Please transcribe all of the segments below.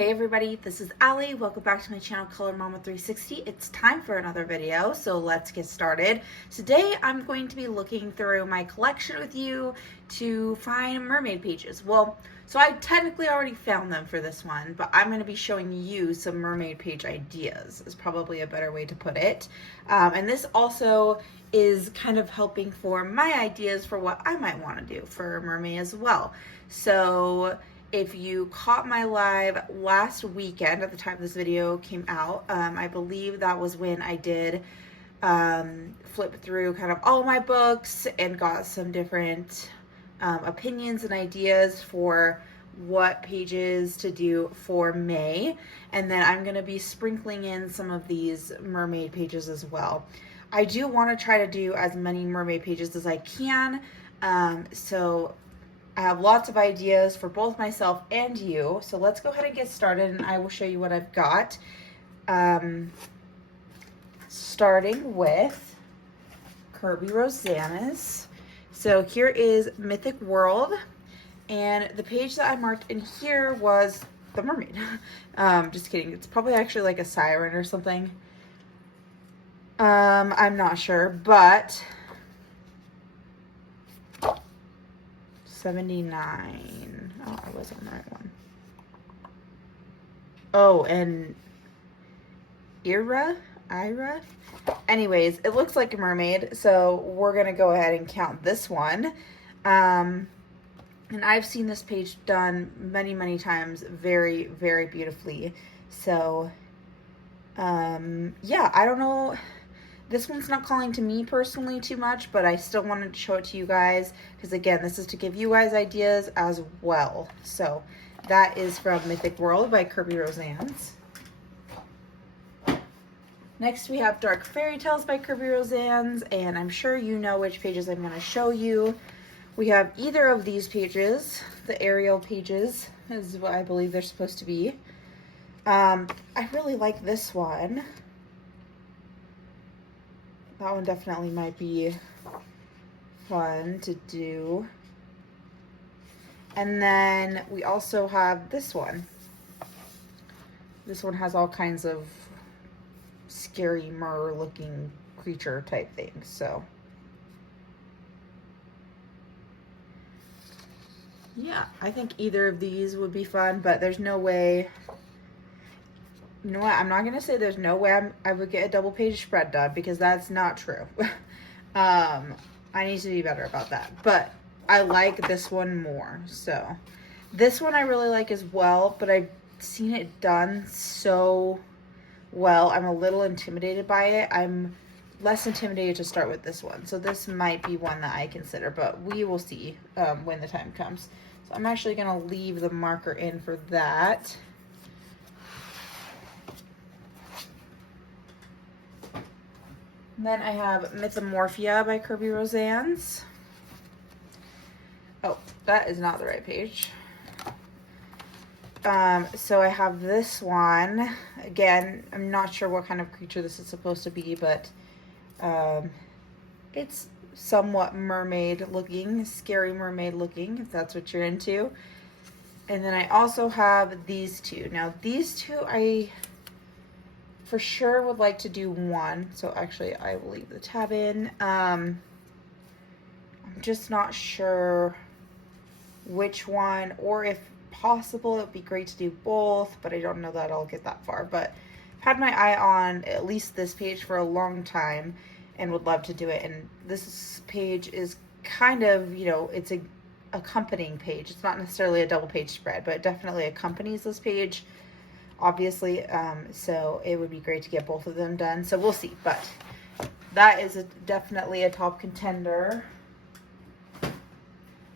Hey everybody, this is Allie. Welcome back to my channel, Color Mama 360. It's time for another video, so let's get started. Today I'm going to be looking through my collection with you to find mermaid pages. Well, so I technically already found them for this one, but I'm going to be showing you some mermaid page ideas, is probably a better way to put it. And this also is kind of helping for my ideas for what I might want to do for Mer-May as well. So if you caught my live last weekend at the time this video came out, I believe that was when I did flip through kind of all my books and got some different opinions and ideas for what pages to do for May. And then I'm going to be sprinkling in some of these mermaid pages as well. I do want to try to do as many mermaid pages as I can. So I have lots of ideas for both myself and you. So let's go ahead and get started and I will show you what I've got. Starting with Kerby Rosanes. So here is Mythic World. And the page that I marked in here was the mermaid. Just kidding. It's probably actually like a siren or something. I'm not sure, but 79. Oh, I was on the right one. Oh, and Ira. Anyways, it looks like a mermaid, so we're gonna go ahead and count this one. And I've seen this page done many, many times, very, very beautifully. So, yeah, I don't know. This one's not calling to me personally too much, but I still wanted to show it to you guys because, again, this is to give you guys ideas as well. So that is from Mythic World by Kerby Rosanes. Next, we have Dark Fairy Tales by Kerby Rosanes, and I'm sure you know which pages I'm going to show you. We have either of these pages, the Arial pages, is what I believe they're supposed to be. I really like this one. That one definitely might be fun to do. And then we also have this one. This one has all kinds of scary mer looking creature type things. So yeah, I think either of these would be fun, but there's no way. You know what? I'm not going to say there's no way I would get a double page spread done because that's not true. I need to be better about that. But I like this one more. So this one I really like as well, but I've seen it done so well. I'm a little intimidated by it. I'm less intimidated to start with this one. So this might be one that I consider, but we will see when the time comes. So I'm actually going to leave the marker in for that. Then I have Mythomorphia by Kerby Rosanes. Oh, that is not the right page. So I have this one. Again, I'm not sure what kind of creature this is supposed to be, but it's somewhat mermaid looking, scary mermaid looking, if that's what you're into. And then I also have these two. Now, these two I for sure would like to do one. So actually I will leave the tab in. I'm just not sure which one, or if possible it would be great to do both, but I don't know that I'll get that far. But I've had my eye on at least this page for a long time and would love to do it. And this page is kind of, you know, it's a accompanying page. It's not necessarily a double page spread, but it definitely accompanies this page, obviously. So it would be great to get both of them done. So we'll see, but that is definitely a top contender.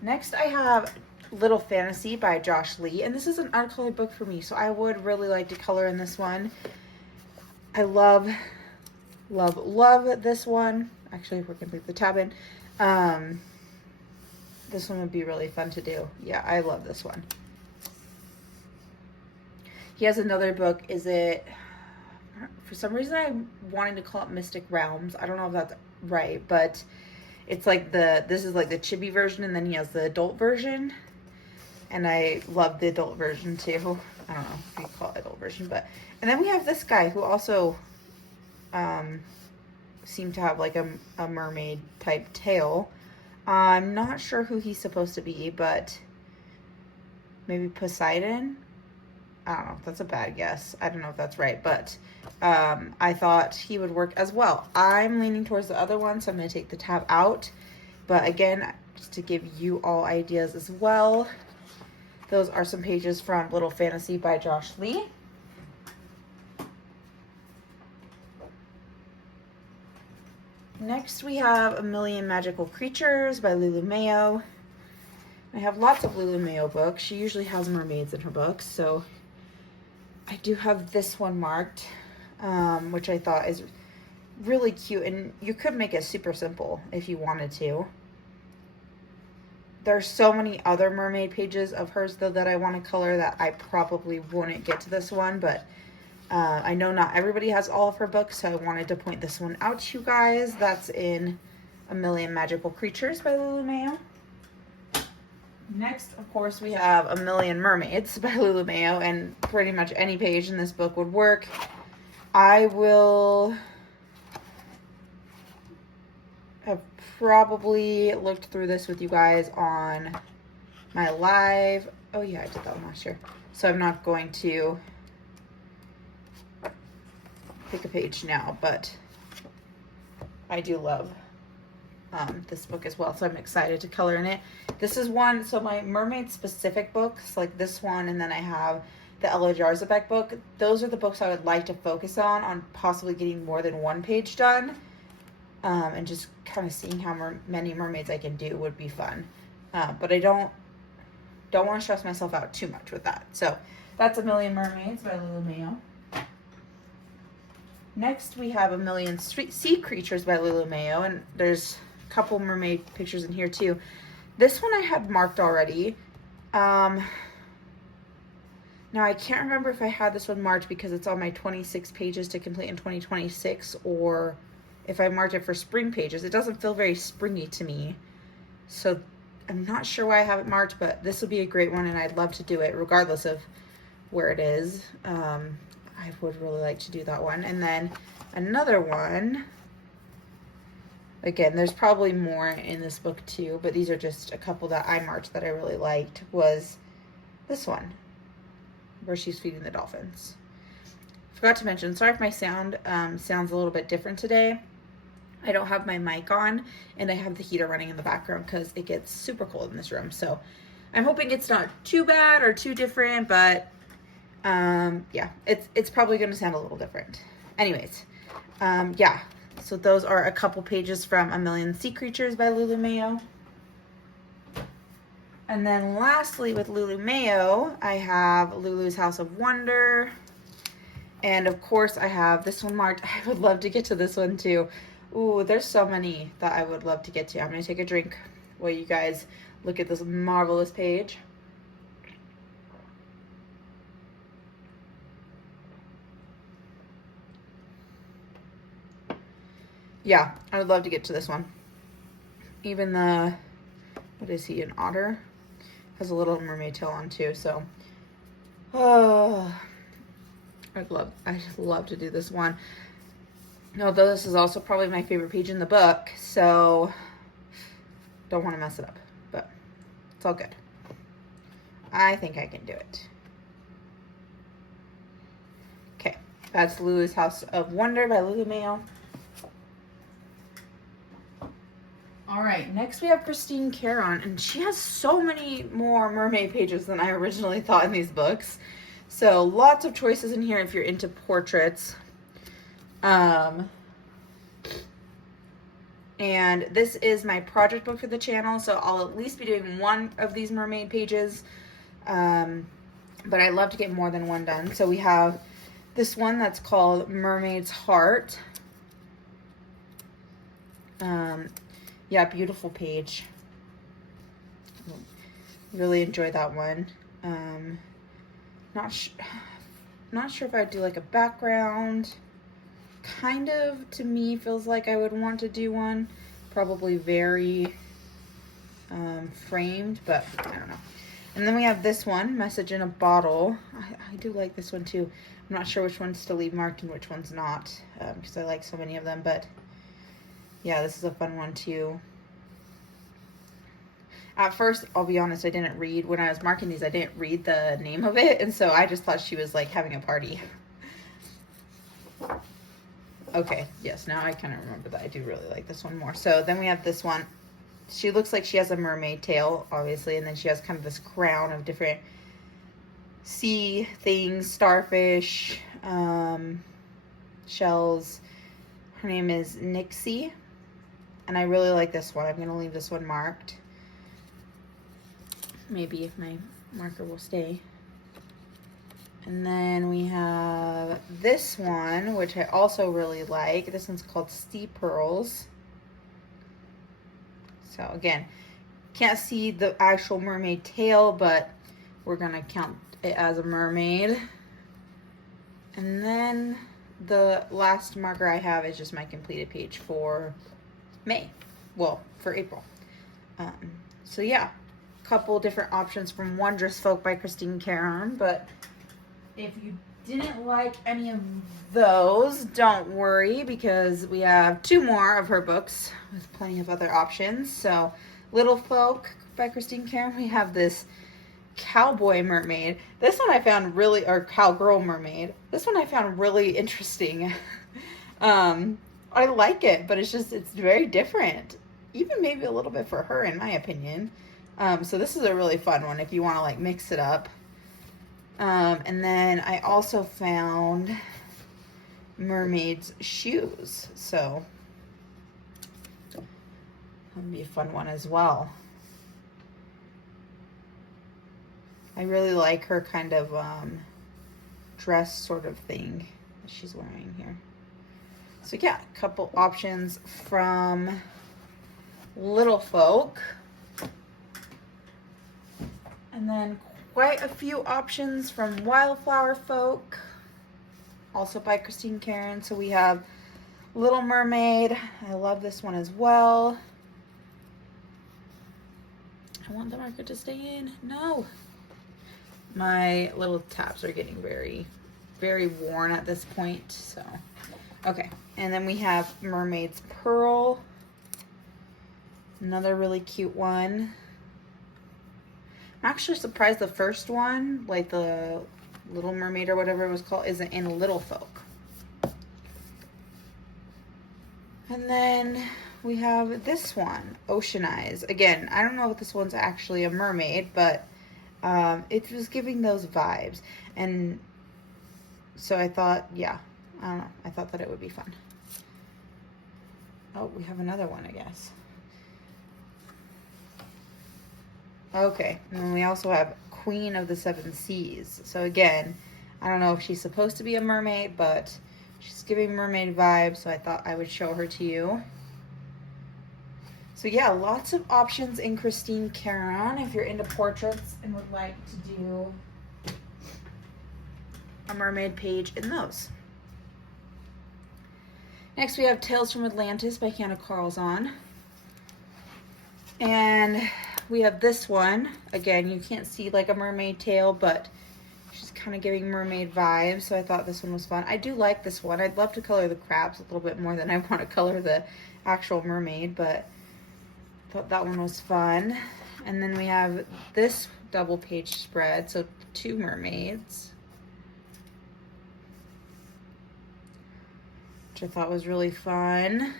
Next, I have Little Fantasy by Josh Lee, and this is an uncolored book for me, so I would really like to color in this one. I love this one. Actually, we're gonna leave the tab in. This one would be really fun to do. Yeah, I love this one. He has another book. Is it, for some reason I'm wanting to call it Mystic Realms. I don't know if that's right, but it's like this is like the chibi version, and then he has the adult version. And I love the adult version too. I don't know if you call it adult version, but, and then we have this guy who also seemed to have like a mermaid type tail. I'm not sure who he's supposed to be, but maybe Poseidon? I don't know. That's a bad guess. I don't know if that's right, but I thought he would work as well. I'm leaning towards the other one, so I'm going to take the tab out. But again, just to give you all ideas as well, those are some pages from Little Fantasy by Josh Lee. Next, we have A Million Magical Creatures by Lulu Mayo. I have lots of Lulu Mayo books. She usually has mermaids in her books, so I do have this one marked, which I thought is really cute, and you could make it super simple if you wanted to. There's so many other mermaid pages of hers, though, that I want to color that I probably wouldn't get to this one, but I know not everybody has all of her books, so I wanted to point this one out to you guys. That's in A Million Magical Creatures by Lulu Mayo. Next, of course, we have A Million Mermaids by Lulu Mayo, and pretty much any page in this book would work. I will have probably looked through this with you guys on my live. Oh yeah, I did that one last year. So I'm not going to pick a page now, but I do love this book as well, so I'm excited to color in it. This is one, so my mermaid specific books, like this one, and then I have the Ella Jarzabek book. Those are the books I would like to focus on possibly getting more than one page done, and just kind of seeing how many mermaids I can do would be fun. But I don't want to stress myself out too much with that. So that's A Million Mermaids by Lulu Mayo. Next, we have A Million Sea Creatures by Lulu Mayo, and there's a couple mermaid pictures in here too. This one I had marked already. Now I can't remember if I had this one marked because it's on my 26 pages to complete in 2026, or if I marked it for spring pages. It doesn't feel very springy to me, so I'm not sure why I have it marked, but this would be a great one, and I'd love to do it regardless of where it is. I would really like to do that one. And then another one, again, there's probably more in this book too, but these are just a couple that I marked that I really liked, was this one, where she's feeding the dolphins. Forgot to mention, sorry if my sound sounds a little bit different today. I don't have my mic on, and I have the heater running in the background because it gets super cold in this room. So I'm hoping it's not too bad or too different, but yeah, it's probably going to sound a little different. Anyways, yeah, so those are a couple pages from A Million Sea Creatures by Lulu Mayo. And then lastly, with Lulu Mayo, I have Lulu's House of Wonder. And of course, I have this one marked. I would love to get to this one too. Ooh, there's so many that I would love to get to. I'm going to take a drink while you guys look at this marvelous page. Yeah, I would love to get to this one. Even the, what is he, an otter? Has a little mermaid tail on too, so. I'd love to do this one. Although this is also probably my favorite page in the book, so don't want to mess it up, but it's all good. I think I can do it. Okay, that's Lulu's House of Wonder by Lulu Mayo. All right, next we have Christine Karron, and she has so many more mermaid pages than I originally thought in these books. So lots of choices in here if you're into portraits. And this is my project book for the channel, so I'll at least be doing one of these mermaid pages. But I'd love to get more than one done. So we have this one that's called Mermaid's Heart. Yeah, beautiful page. Really enjoy that one. Not sure if I'd do like a background. Kind of, to me, feels like I would want to do one. Probably very framed, but I don't know. And then we have this one, Message in a Bottle. I do like this one too. I'm not sure which ones to leave marked and which ones not, because I like so many of them, but yeah, this is a fun one too. At first, I'll be honest, I didn't read, when I was marking these, I didn't read the name of it, and so I just thought she was like having a party. Okay, yes, now I kind of remember that. I do really like this one more. So then we have this one. She looks like she has a mermaid tail, obviously, and then she has kind of this crown of different sea things, starfish, shells. Her name is Nixie, and I really like this one. I'm going to leave this one marked. Maybe if my marker will stay. And then we have this one, which I also really like. This one's called Sea Pearls. So again, can't see the actual mermaid tail, but we're gonna count it as a mermaid. And then the last marker I have is just my completed page for May. Well, for April. So yeah, a couple different options from Wondrous Folk by Christine Karron, but if you didn't like any of those, don't worry, because we have 2 more of her books with plenty of other options. So, Little Folk by Christine Karron, we have this cowboy mermaid. This one I found really, or cowgirl mermaid. This one I found really interesting. I like it, but it's very different. Even maybe a little bit for her, in my opinion. So this is a really fun one if you want to like mix it up. And then I also found Mermaid's shoes. So that'll be a fun one as well. I really like her kind of dress sort of thing that she's wearing here. So yeah, a couple options from Little Folk. And then quite a few options from Wildflower Folk, also by Christine Karron. So we have Little Mermaid. I love this one as well. I want the marker to stay in. No. My little tabs are getting very, very worn at this point. So, okay. And then we have Mermaid's Pearl. Another really cute one. I'm actually surprised the first one, like the Little Mermaid or whatever it was called, isn't in Little Folk. And then we have this one, Ocean Eyes. Again, I don't know if this one's actually a mermaid, but it was giving those vibes. And so I thought, yeah, I don't know. I thought that it would be fun. Oh, we have another one, I guess. Okay, and then we also have Queen of the Seven Seas. So again, I don't know if she's supposed to be a mermaid, but she's giving mermaid vibes, so I thought I would show her to you. So yeah, lots of options in Christine Karron if you're into portraits and would like to do a mermaid page in those. Next we have Tales from Atlantis by Hannah Carlzon. And we have this one. Again, you can't see like a mermaid tail, but she's kind of giving mermaid vibes, so I thought this one was fun. I do like this one. I'd love to color the crabs a little bit more than I want to color the actual mermaid, but I thought that one was fun. And then we have this double page spread, so 2 mermaids, which I thought was really fun.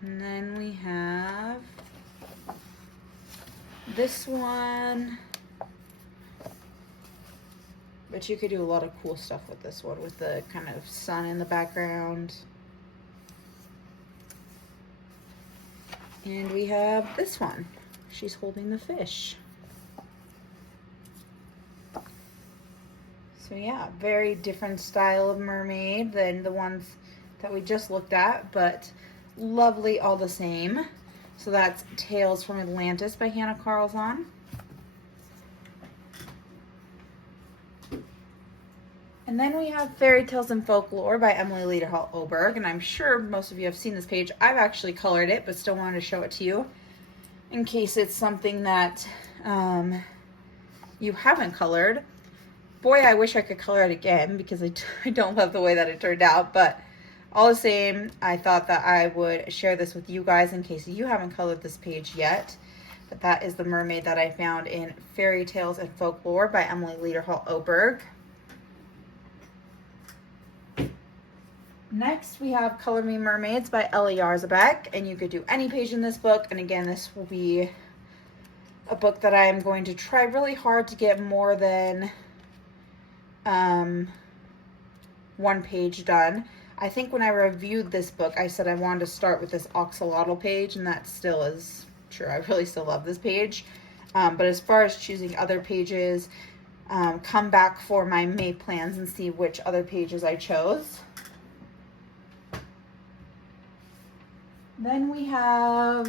And then we have this one, but you could do a lot of cool stuff with this one, with the kind of sun in the background. And we have this one. She's holding the fish. So yeah, very different style of mermaid than the ones that we just looked at, but lovely all the same. So that's Tales from Atlantis by Hannah Carlzon. And then we have Fairy Tales and Folklore by Emily Lederholt Oberg, and I'm sure most of you have seen this page. I've actually colored it, but still wanted to show it to you in case it's something that you haven't colored, boy, I wish I could color it again because I don't love the way that it turned out, but all the same, I thought that I would share this with you guys in case you haven't colored this page yet. But that is the mermaid that I found in Fairy Tales and Folklore by Emily Lederhall Oberg. Next, we have Color Me Mermaids by Ellie Yarzabek, and you could do any page in this book. And again, this will be a book that I am going to try really hard to get more than one page done. I think when I reviewed this book, I said I wanted to start with this axolotl page, and that still is true. I really still love this page. But as far as choosing other pages, come back for my May plans and see which other pages I chose. Then we have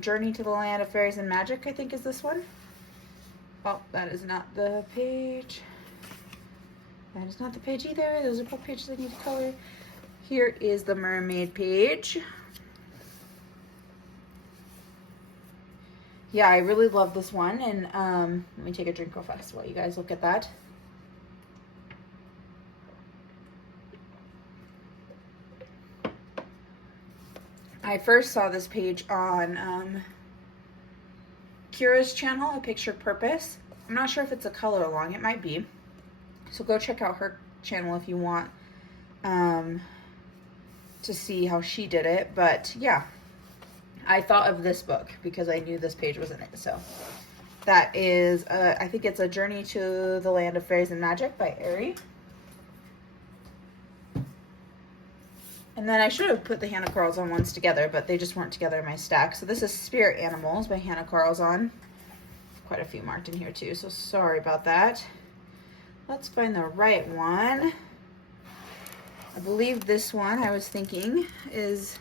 Journey to the Land of Fairies and Magic, I think is this one. Oh, that is not the page. That is not the page either. Those are both pages I need to color. Here is the mermaid page. Yeah, I really love this one. And let me take a drink real fast while you guys look at that. I first saw this page on Kira's channel, A Pictured Purpose. I'm not sure if it's a color along. It might be. So go check out her channel if you want to see how she did it. But yeah, I thought of this book because I knew this page was in it. So that is, I think it's A Journey to the Land of Fairies and Magic by Ari. And then I should have put the Hannah Carlson ones together, but they just weren't together in my stack. So this is Spirit Animals by Hannah Carlson. Quite a few marked in here too, so sorry about that. Let's find the right one. I believe this one, I was thinking, is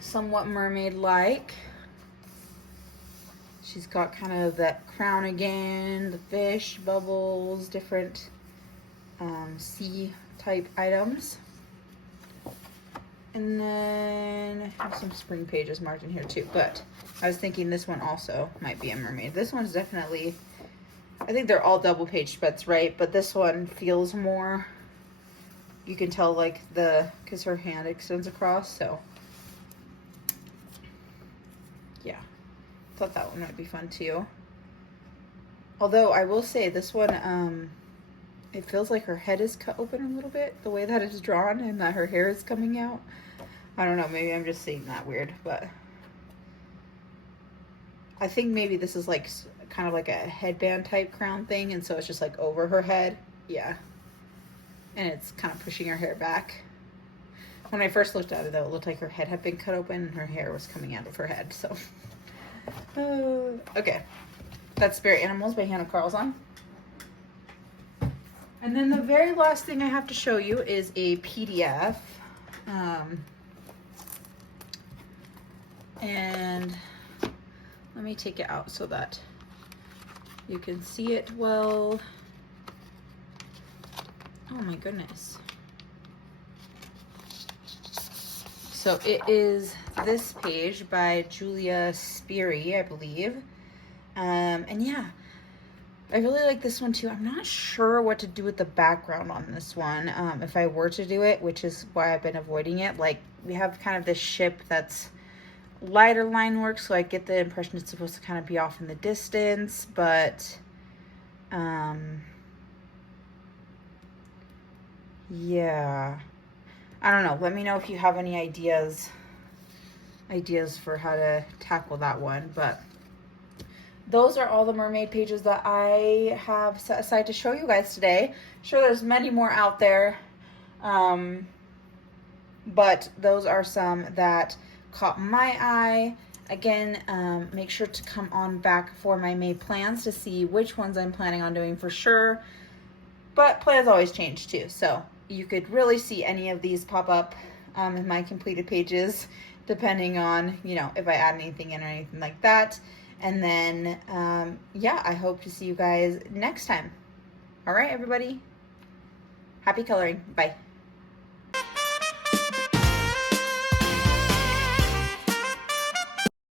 somewhat mermaid-like. She's got kind of that crown again, the fish, bubbles, different sea-type items. And then I have some spring pages marked in here too, but I was thinking this one also might be a mermaid. This one's definitely, I think they're all double page spreads, right? But this one feels more, you can tell like because her hand extends across, so yeah. Thought that one might be fun too. Although I will say this one, it feels like her head is cut open a little bit, the way that it's drawn, and that her hair is coming out. I don't know, maybe I'm just seeing that weird, but I think maybe this is like kind of like a headband type crown thing, and so it's just like over her head. Yeah. And it's kind of pushing her hair back. When I first looked at it though, it looked like her head had been cut open and her hair was coming out of her head, so. Okay. That's Spirit Animals by Hannah Carlson. And then the very last thing I have to show you is a PDF. And let me take it out so that you can see it well. Oh my goodness. So it is this page by Julia Speary, I believe. And yeah, I really like this one too. I'm not sure what to do with the background on this one. If I were to do it, which is why I've been avoiding it. Like, we have kind of this ship that's lighter line work, so I get the impression it's supposed to kind of be off in the distance, but yeah, I don't know. Let me know if you have any ideas for how to tackle that one. But those are all the mermaid pages that I have set aside to show you guys today. Sure, there's many more out there, but those are some that caught my eye. Again, make sure to come on back for my May plans to see which ones I'm planning on doing for sure. But plans always change too, so you could really see any of these pop up in my completed pages, depending on, you know, if I add anything in or anything like that. And then, yeah, I hope to see you guys next time. All right, everybody. Happy coloring. Bye.